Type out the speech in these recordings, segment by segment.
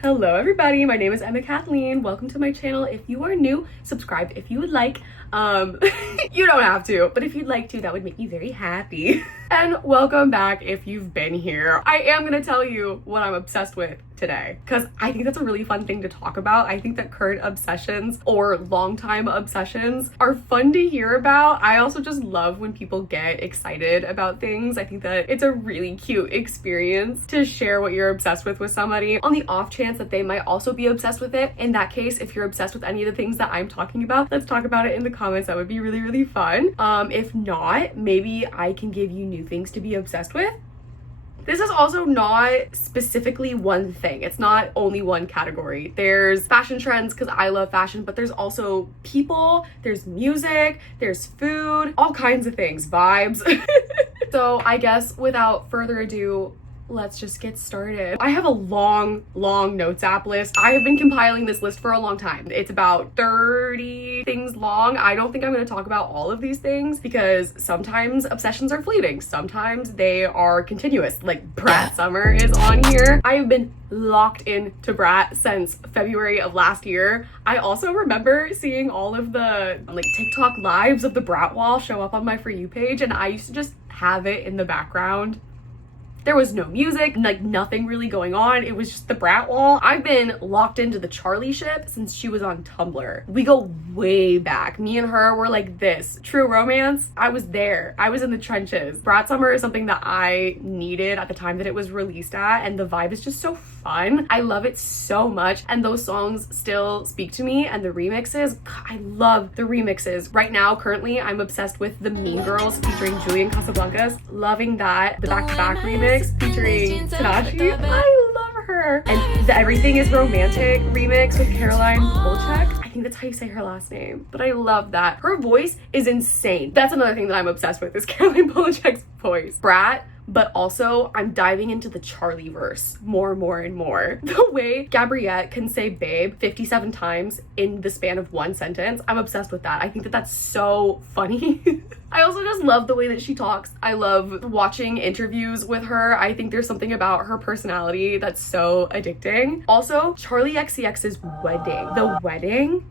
Hello everybody, my name is Emma Kathleen. Welcome to my channel. If you are new, subscribe if you would like. You don't have to, but if you'd like to, that would make me very happy. And welcome back if you've been here. I am gonna tell you what I'm obsessed with today, because I think that's a really fun thing to talk about. I think that current obsessions or longtime obsessions are fun to hear about. I also just love when people get excited about things. I think that it's a really cute experience to share what you're obsessed with somebody on the off chance that they might also be obsessed with it. In that case, if you're obsessed with any of the things that I'm talking about, let's talk about it in the comments. That would be really, really fun. If not, maybe I can give you new things to be obsessed with. This is also not specifically one thing. It's not only one category. There's fashion trends because I love fashion, but there's also people, there's music, there's food, all kinds of things, vibes. So I guess without further ado, let's just get started. I have a long notes app list. I have been compiling this list for a long time. It's about 30 things long. I don't think I'm going to talk about all of these things because sometimes obsessions are fleeting. Sometimes they are continuous. Like Brat Summer is on here. I have been locked into Brat since February of last year. I also remember seeing all of the TikTok lives of the Brat wall show up on my For You page, and I used to just have it in the background. There was no music, nothing really going on. It was just the Brat wall. I've been locked into the Charlie ship since she was on Tumblr. We go way back. Me and her were like this. True romance, I was there. I was in the trenches. Brat Summer is something that I needed at the time that it was released at, and the vibe is just so fun. I love it so much, and those songs still speak to me, and the remixes, I love the remixes. Right now, currently, I'm obsessed with the Mean Girls featuring Julian Casablancas. Loving that. The back-to-back remix featuring Tanashi. I love her. And the Everything is Romantic remix with Caroline Polachek. I think that's how you say her last name, but I love that. Her voice is insane. That's another thing that I'm obsessed with, is Caroline Polachek's voice. Brat, but also I'm diving into the Charlie verse more and more. The way Gabriette can say babe 57 times in the span of one sentence, I'm obsessed with that. I think that that's so funny. I also just love the way that she talks. I love watching interviews with her. I think there's something about her personality that's so addicting. Also, Charlie XCX's wedding. The wedding.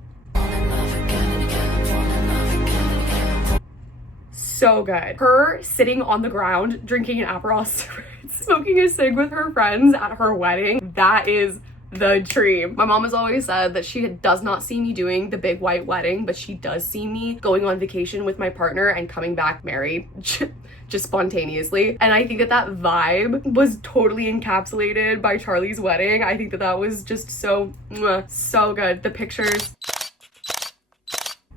So good. Her sitting on the ground, drinking an Aperol Spritz, smoking a cig with her friends at her wedding. That is the dream. My mom has always said that she does not see me doing the big white wedding, but she does see me going on vacation with my partner and coming back married just spontaneously. And I think that that vibe was totally encapsulated by Charlie's wedding. I think that that was just so good. The pictures.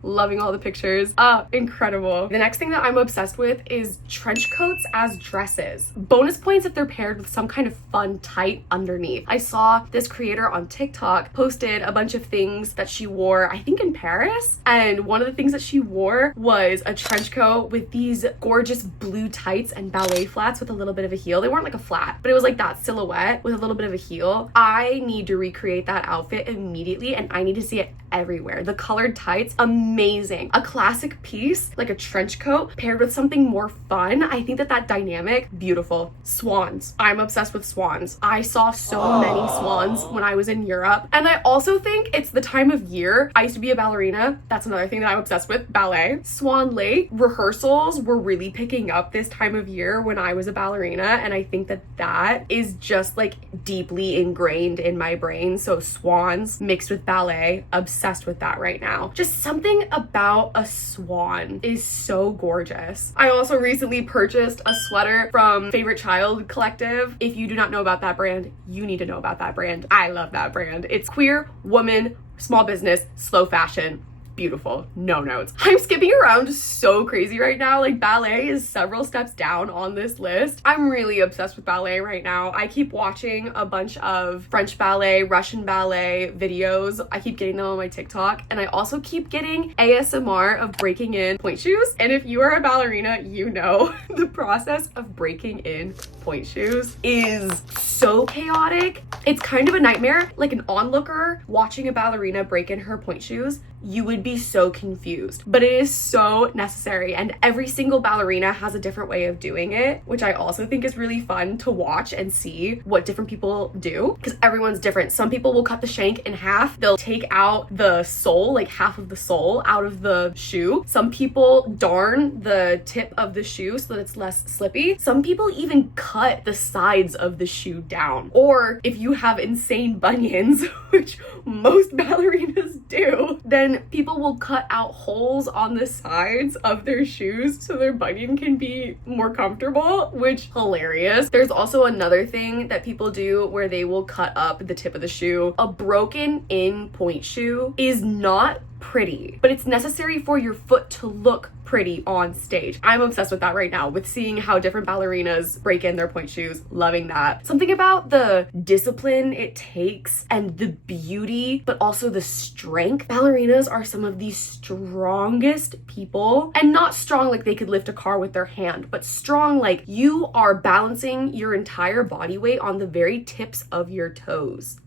Loving all the pictures. Incredible. The next thing that I'm obsessed with is trench coats as dresses. Bonus points if they're paired with some kind of fun tight underneath. I saw this creator on TikTok posted a bunch of things that she wore, I think in Paris, and one of the things that she wore was a trench coat with these gorgeous blue tights and ballet flats with a little bit of a heel. They weren't like a flat, but it was like that silhouette with a little bit of a heel. I need to recreate that outfit immediately, and I need to see it everywhere. The colored tights, amazing. A classic piece like a trench coat paired with something more fun. I think that that dynamic, beautiful. Swans. I'm obsessed with swans. I saw so many swans when I was in Europe, and I also think it's the time of year. I used to be a ballerina. That's another thing that I'm obsessed with. Ballet. Swan Lake rehearsals were really picking up this time of year when I was a ballerina, and I think that that is just like deeply ingrained in my brain. So swans mixed with ballet, obsessed with that right now. Just something about a swan is so gorgeous. I also recently purchased a sweater from Favorite Child Collective. If you do not know about that brand, you need to know about that brand. I love that brand. It's queer, woman, small business, slow fashion. Beautiful. No notes. I'm skipping around so crazy right now. Like ballet is several steps down on this list. I'm really obsessed with ballet right now. I keep watching a bunch of French ballet, Russian ballet videos. I keep getting them on my TikTok, and I also keep getting ASMR of breaking in point shoes. And if you are a ballerina, you know the process of breaking in point shoes is so chaotic. It's kind of a nightmare. Like an onlooker watching a ballerina break in her point shoes you would be so confused, but it is so necessary. And every single ballerina has a different way of doing it, which I also think is really fun to watch and see what different people do, because everyone's different. Some people will cut the shank in half. They'll take out the sole, like half of the sole out of the shoe. Some people darn the tip of the shoe so that it's less slippy. Some people even cut the sides of the shoe down. Or if you have insane bunions, which most ballerinas do, then people will cut out holes on the sides of their shoes so their bunion can be more comfortable, which hilarious. There's also another thing that people do where they will cut up the tip of the shoe. A broken in point shoe is not pretty, but it's necessary for your foot to look pretty on stage. I'm obsessed with that right now, with seeing how different ballerinas break in their point shoes. Loving that. Something about the discipline it takes and the beauty, but also the strength. Ballerinas are some of the strongest people, and not strong like they could lift a car with their hand, but strong like you are balancing your entire body weight on the very tips of your toes.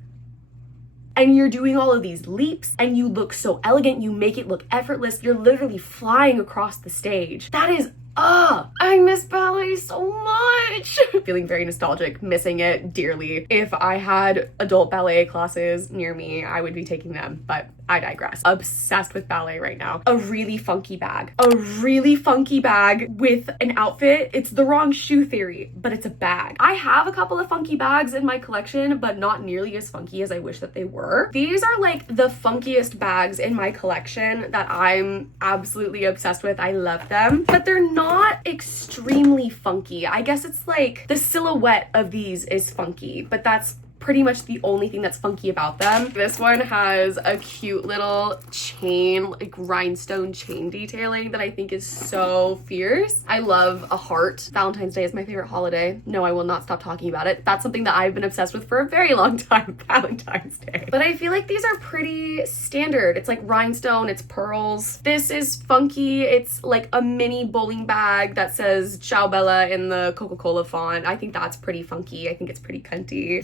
And you're doing all of these leaps and you look so elegant, you make it look effortless. You're literally flying across the stage. That is, I miss ballet so much. Feeling very nostalgic, missing it dearly. If I had adult ballet classes near me, I would be taking them, but I digress. Obsessed with ballet right now. A really funky bag. A really funky bag with an outfit. It's the wrong shoe theory, but it's a bag. I have a couple of funky bags in my collection, but not nearly as funky as I wish that they were. These are like the funkiest bags in my collection that I'm absolutely obsessed with. I love them, but they're not extremely funky. I guess it's like the silhouette of these is funky, but that's pretty much the only thing that's funky about them. This one has a cute little chain, like rhinestone chain detailing that I think is so fierce. I love a heart. Valentine's Day is my favorite holiday. No, I will not stop talking about it. That's something that I've been obsessed with for a very long time, Valentine's Day. But I feel like these are pretty standard. It's like rhinestone, it's pearls. This is funky. It's like a mini bowling bag that says Ciao Bella in the Coca-Cola font. I think that's pretty funky. I think it's pretty cunty.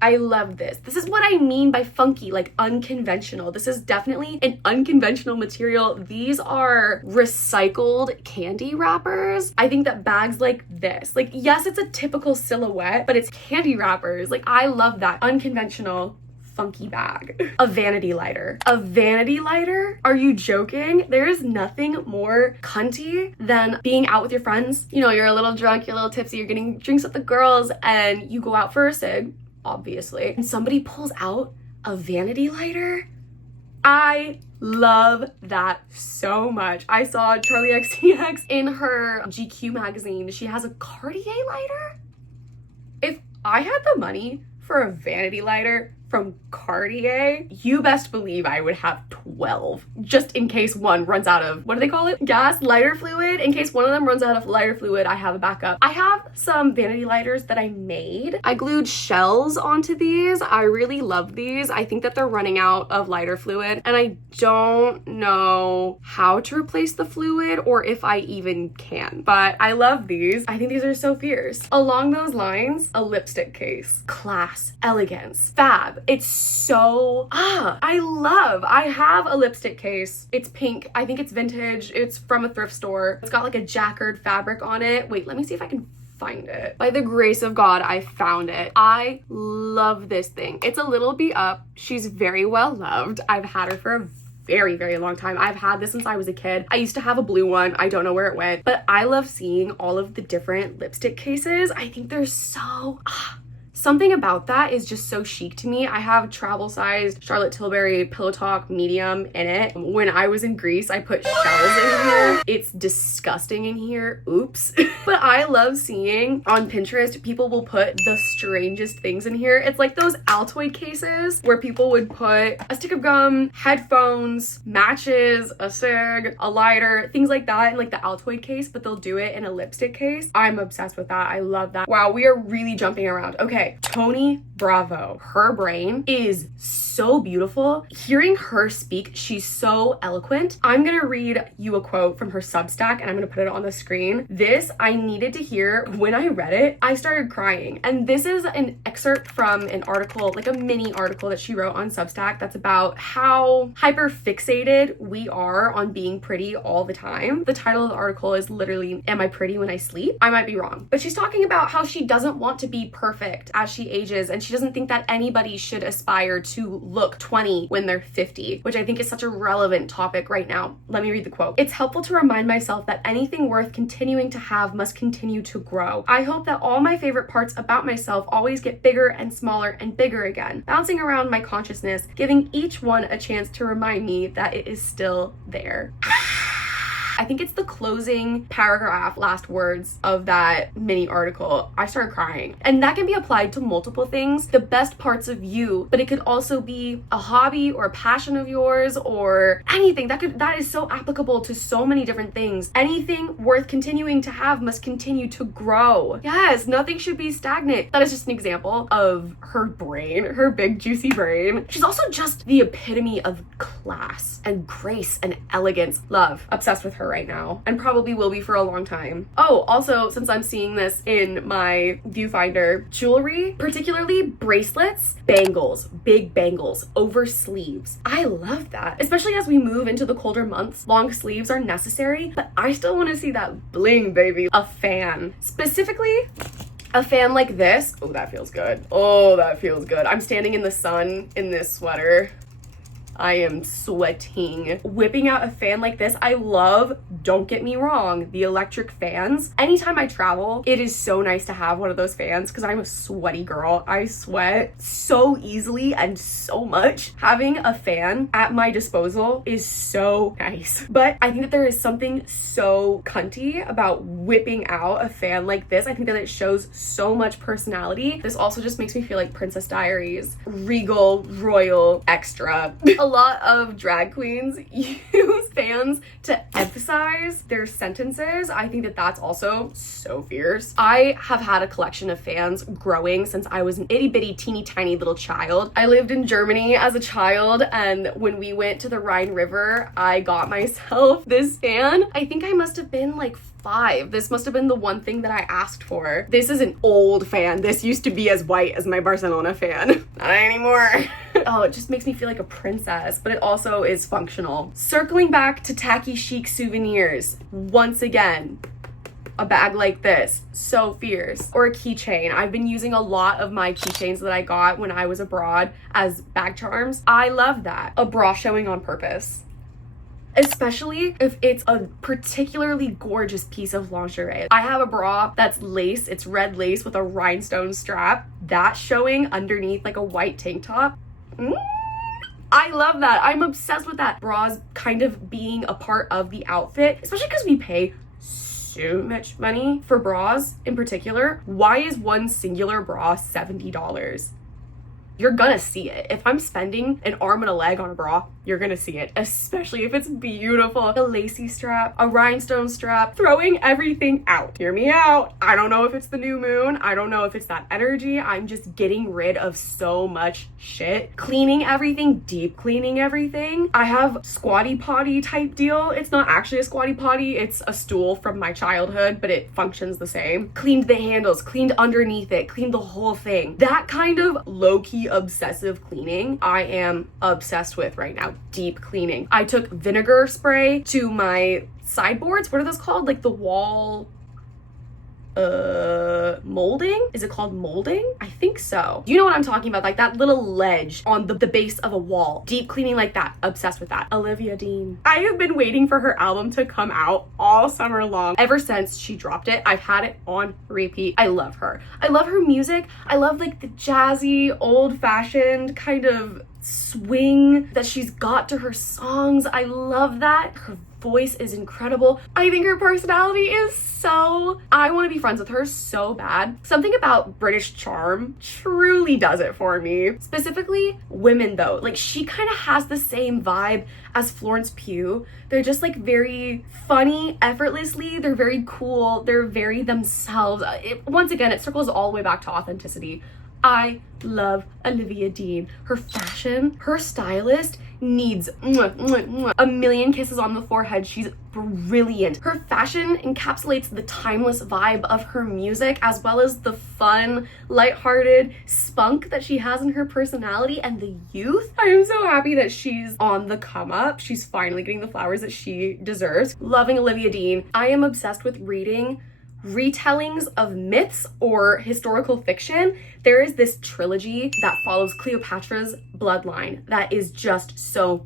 I love this. This is what I mean by funky, like unconventional. This is definitely an unconventional material. These are recycled candy wrappers. I think that bags like this, like, yes, it's a typical silhouette, but it's candy wrappers. Like, I love that. Unconventional funky bag. A vanity lighter. A vanity lighter? Are you joking? There is nothing more cunty than being out with your friends. You know, you're a little drunk, you're a little tipsy, you're getting drinks with the girls, and you go out for a cig, obviously, and somebody pulls out a vanity lighter. I love that so much. I saw Charlie XCX in her GQ magazine. She has a Cartier lighter. If I had the money for a vanity lighter from Cartier, you best believe I would have 12, just in case one runs out of, what do they call it? Gas, lighter fluid. In case one of them runs out of lighter fluid, I have a backup. I have some vanity lighters that I made. I glued shells onto these. I really love these. I think that they're running out of lighter fluid, and I don't know how to replace the fluid or if I even can, but I love these. I think these are so fierce. Along those lines, a lipstick case. Class, elegance, fab. It's so, I have a lipstick case. It's pink. I think it's vintage. It's from a thrift store. It's got like a jacquard fabric on it. Wait, let me see if I can find it. By the grace of God, I found it. I love this thing. It's a little beat up. She's very well loved. I've had her for a very, very long time. I've had this since I was a kid. I used to have a blue one. I don't know where it went, but I love seeing all of the different lipstick cases. I think they're so, something about that is just so chic to me. I have travel sized Charlotte Tilbury Pillow Talk medium in it. When I was in Greece, I put shells in here. It's disgusting in here. Oops. But I love seeing on Pinterest, people will put the strangest things in here. It's like those Altoid cases where people would put a stick of gum, headphones, matches, a cig, a lighter, things like that in like the Altoid case, but they'll do it in a lipstick case. I'm obsessed with that. I love that. Wow, we are really jumping around. Okay. Tony Bravo. Her brain is so so beautiful. Hearing her speak, she's so eloquent. I'm gonna read you a quote from her Substack and I'm gonna put it on the screen. This I needed to hear. When I read it, I started crying. And this is an excerpt from an article, like a mini article that she wrote on Substack that's about how hyper fixated we are on being pretty all the time. The title of the article is literally, Am I Pretty When I Sleep? I might be wrong. But she's talking about how she doesn't want to be perfect as she ages, and she doesn't think that anybody should aspire to look 20 when they're 50, which I think is such a relevant topic right now. Let me read the quote. It's helpful to remind myself that anything worth continuing to have must continue to grow. I hope that all my favorite parts about myself always get bigger and smaller and bigger again, bouncing around my consciousness, giving each one a chance to remind me that it is still there. I think it's the closing paragraph, last words of that mini article. I started crying. And that can be applied to multiple things, the best parts of you, but it could also be a hobby or a passion of yours or anything. That is so applicable to so many different things. Anything worth continuing to have must continue to grow. Yes, nothing should be stagnant. That is just an example of her brain, her big juicy brain. She's also just the epitome of class and grace and elegance. Love. Obsessed with her right now, and probably will be for a long time. Oh, also, since I'm seeing this in my viewfinder, jewelry, particularly bracelets, bangles, big bangles, over sleeves. I love that. Especially as we move into the colder months, long sleeves are necessary, but I still want to see that bling, baby. A fan. Specifically, a fan like this. Oh, that feels good. Oh, that feels good. I'm standing in the sun in this sweater. I am sweating. Whipping out a fan like this, I love, don't get me wrong, the electric fans. Anytime I travel, it is so nice to have one of those fans because I'm a sweaty girl. I sweat so easily and so much. Having a fan at my disposal is so nice. But I think that there is something so cunty about whipping out a fan like this. I think that it shows so much personality. This also just makes me feel like Princess Diaries, regal, royal, extra. A lot of drag queens use fans to emphasize their sentences. I think that that's also so fierce. I have had a collection of fans growing since I was an itty bitty teeny tiny little child. I lived in Germany as a child, and when we went to the Rhine River, I got myself this fan. I think I must have been like 5. This must have been the one thing that I asked for. This is an old fan. This used to be as white as my Barcelona fan. Not anymore. Oh, it just makes me feel like a princess, but it also is functional. Circling back to tacky chic souvenirs, once again, a bag like this, so fierce. Or a keychain. I've been using a lot of my keychains that I got when I was abroad as bag charms. I love that. A bra showing on purpose. Especially if it's a particularly gorgeous piece of lingerie. I have a bra that's lace, it's red lace with a rhinestone strap. That showing underneath like a white tank top. I love that. I'm obsessed with that. Bras kind of being a part of the outfit, especially because we pay so much money for bras in particular. Why is one singular bra $70? You're gonna see it. If I'm spending an arm and a leg on a bra, you're gonna see it, especially if it's beautiful. A lacy strap, a rhinestone strap, throwing everything out. Hear me out. I don't know if it's the new moon. I don't know if it's that energy. I'm just getting rid of so much shit. Cleaning everything, deep cleaning everything. I have squatty potty type deal. It's not actually a squatty potty. It's a stool from my childhood, but it functions the same. Cleaned the handles, cleaned underneath it, cleaned the whole thing. That kind of low-key obsessive cleaning I am obsessed with right now. Deep cleaning. I took vinegar spray to my sideboards. What are those called? Like the wall molding? Is it called molding? I think so. You know what I'm talking about, like that little ledge on the base of a wall. Deep cleaning like that. Obsessed with that. Olivia Dean. I have been waiting for her album to come out all summer long. Ever since she dropped it, I've had it on repeat. I love her. I love her music. I love like the jazzy, old-fashioned kind of swing that she's got to her songs. I love that. Her voice is incredible. I think her personality is so... I want to be friends with her so bad. Something about British charm truly does it for me. Specifically, women though. Like, she kind of has the same vibe as Florence Pugh. They're just like very funny, effortlessly. They're very cool. They're very themselves. Once again, it circles all the way back to authenticity. I love Olivia Dean. Her fashion, her stylist needs a million kisses on the forehead. She's brilliant. Her fashion encapsulates the timeless vibe of her music, as well as the fun, lighthearted spunk that she has in her personality and the youth. I am so happy that she's on the come up. She's finally getting the flowers that she deserves. Loving Olivia Dean. I am obsessed with reading retellings of myths or historical fiction. There is this trilogy that follows Cleopatra's bloodline that is just so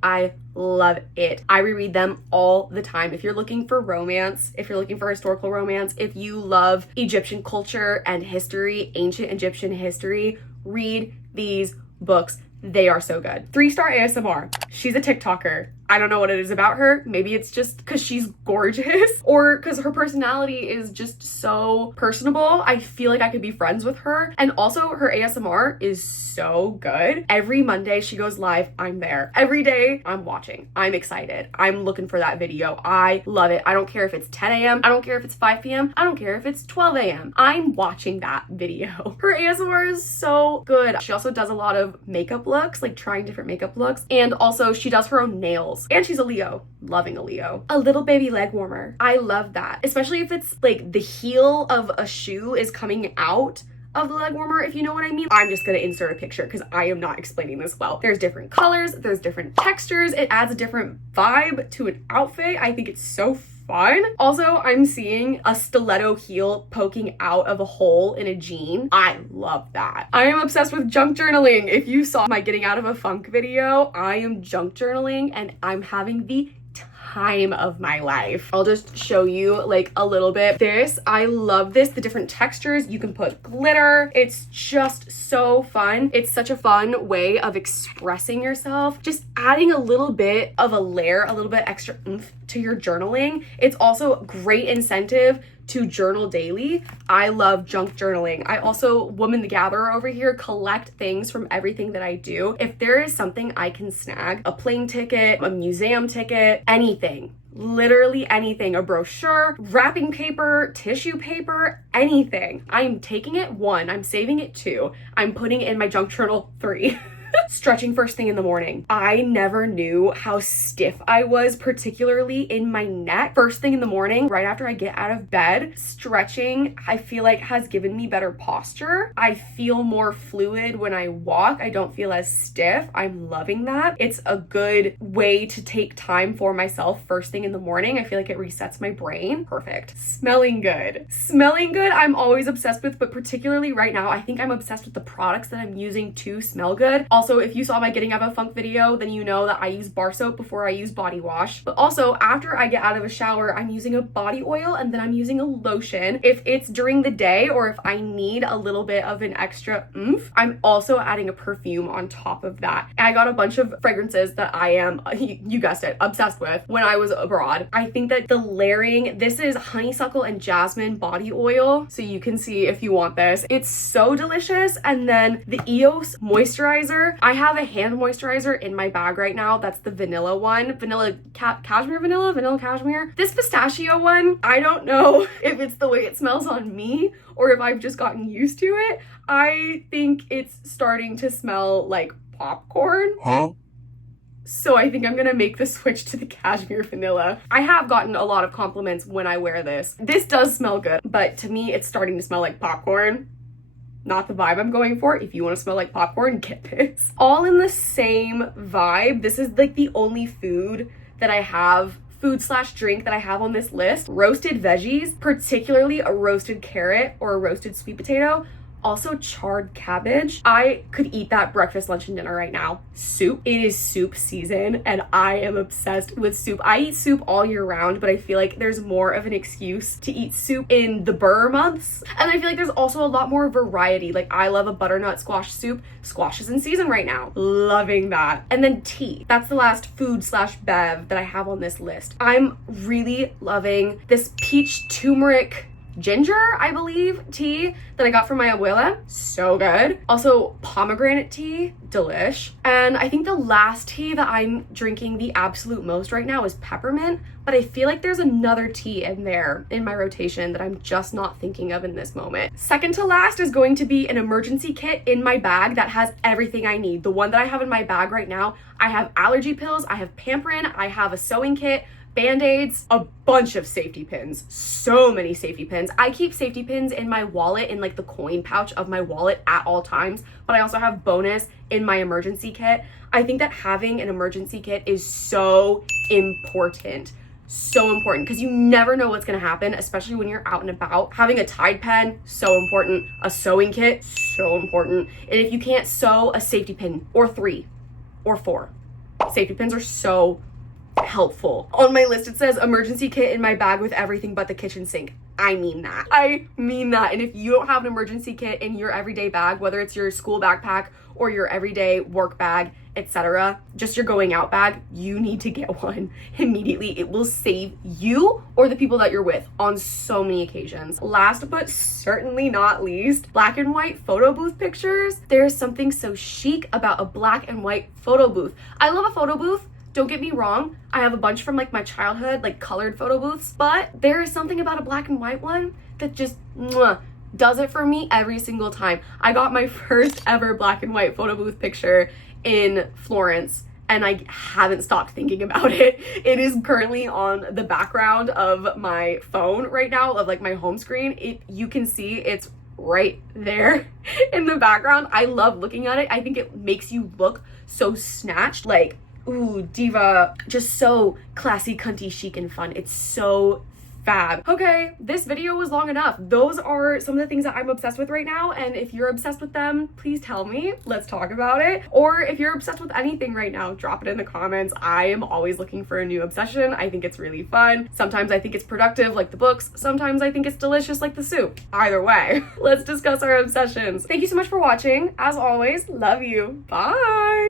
I love it. I reread them all the time. If you're looking for romance, if you're looking for historical romance, if you love Egyptian culture and history, ancient Egyptian history, read these books. They are so good. 3-star ASMR. She's a TikToker. I don't know what it is about her. Maybe it's just because she's gorgeous or because her personality is just so personable. I feel like I could be friends with her. And also her ASMR is so good. Every Monday she goes live, I'm there. Every day I'm watching. I'm excited. I'm looking for that video. I love it. I don't care if it's 10 a.m. I don't care if it's 5 p.m. I don't care if it's 12 a.m. I'm watching that video. Her ASMR is so good. She also does a lot of makeup looks, like trying different makeup looks. And also she does her own nails. And she's a Leo. Loving a Leo. A little baby leg warmer. I love that. Especially if it's like the heel of a shoe is coming out of the leg warmer, if you know what I mean. I'm just gonna insert a picture because I am not explaining this well. There's different colors, there's different textures. It adds a different vibe to an outfit. I think it's so fun. Also, I'm seeing a stiletto heel poking out of a hole in a jean. I love that. I am obsessed with junk journaling. If you saw my getting out of a funk video, I am junk journaling and I'm having the time of my life. I'll just show you like a little bit. I love this, the different textures. You can put glitter. It's just so fun. It's such a fun way of expressing yourself. Just adding a little bit of a layer, a little bit extra oomph to your journaling. It's also a great incentive to journal daily. I love junk journaling. I also, Woman the Gatherer over here, collect things from everything that I do. If there is something I can snag, a plane ticket, a museum ticket, anything, literally anything, a brochure, wrapping paper, tissue paper, anything, I'm taking it 1, I'm saving it 2, I'm putting it in my junk journal 3. Stretching first thing in the morning. I never knew how stiff I was, particularly in my neck. First thing in the morning, right after I get out of bed, stretching, I feel like has given me better posture. I feel more fluid when I walk. I don't feel as stiff. I'm loving that. It's a good way to take time for myself first thing in the morning. I feel like it resets my brain. Perfect. Smelling good. Smelling good, I'm always obsessed with, but particularly right now, I think I'm obsessed with the products that I'm using to smell good. Also, if you saw my getting out of a funk video, then you know that I use bar soap before I use body wash. But also, after I get out of a shower, I'm using a body oil and then I'm using a lotion. If it's during the day or if I need a little bit of an extra oomph, I'm also adding a perfume on top of that. And I got a bunch of fragrances that I am, you guessed it, obsessed with when I was abroad. I think that the layering, this is honeysuckle and jasmine body oil. So you can see if you want this. It's so delicious. And then the EOS moisturizer. I have a hand moisturizer in my bag right now. That's the vanilla one. Cashmere vanilla cashmere. This pistachio one, I don't know if it's the way it smells on me or if I've just gotten used to it. I think it's starting to smell like popcorn. Huh? So I think I'm gonna make the switch to the cashmere vanilla. I have gotten a lot of compliments when I wear this. This does smell good, but to me, it's starting to smell like popcorn. Not the vibe I'm going for. If you want to smell like popcorn, get this. All in the same vibe. This is like the only food that I have, food/drink that I have on this list. Roasted veggies, particularly a roasted carrot or a roasted sweet potato. Also charred cabbage. I could eat that breakfast, lunch, and dinner right now. Soup. It is soup season and I am obsessed with soup. I eat soup all year round, but I feel like there's more of an excuse to eat soup in the burr months. And I feel like there's also a lot more variety. Like I love a butternut squash soup. Squash is in season right now. Loving that. And then tea. That's the last food/bev that I have on this list. I'm really loving this peach turmeric ginger, I believe, tea that I got from my abuela. So good. Also pomegranate tea, delish. And I think the last tea that I'm drinking the absolute most right now is peppermint, but I feel like there's another tea in there in my rotation that I'm just not thinking of in this moment. Second to last is going to be an emergency kit in my bag that has everything I need. The one that I have in my bag right now, I have allergy pills, I have Pamprin, I have a sewing kit, Band-Aids, a bunch of safety pins, so many safety pins. I keep safety pins in my wallet, in like the coin pouch of my wallet at all times, but I also have bonus in my emergency kit. I think that having an emergency kit is so important. So important, because you never know what's gonna happen, especially when you're out and about. Having a Tide pen, so important. A sewing kit, so important. And if you can't sew, a safety pin, or 3 or 4. Safety pins are so helpful. On my list it says emergency kit in my bag with everything but the kitchen sink. I mean that. I mean that. And if you don't have an emergency kit in your everyday bag, whether it's your school backpack or your everyday work bag, etc., just your going out bag, you need to get one immediately. It will save you or the people that you're with on so many occasions. Last but certainly not least, black and white photo booth pictures. There is something so chic about a black and white photo booth. I love a photo booth. Don't get me wrong, I have a bunch from like my childhood, like colored photo booths, but there is something about a black and white one that just does it for me every single time. I got my first ever black and white photo booth picture in Florence, and I haven't stopped thinking about it. It is currently on the background of my phone right now, of like my home screen. You can see it's right there in the background. I love looking at it. I think it makes you look so snatched, like, ooh, diva, just so classy, cunty, chic, and fun. It's so fab. Okay, this video was long enough. Those are some of the things that I'm obsessed with right now, and if you're obsessed with them, please tell me. Let's talk about it. Or if you're obsessed with anything right now, drop it in the comments. I am always looking for a new obsession. I think it's really fun. Sometimes I think it's productive, like the books. Sometimes I think it's delicious, like the soup. Either way, let's discuss our obsessions. Thank you so much for watching. As always, love you. Bye.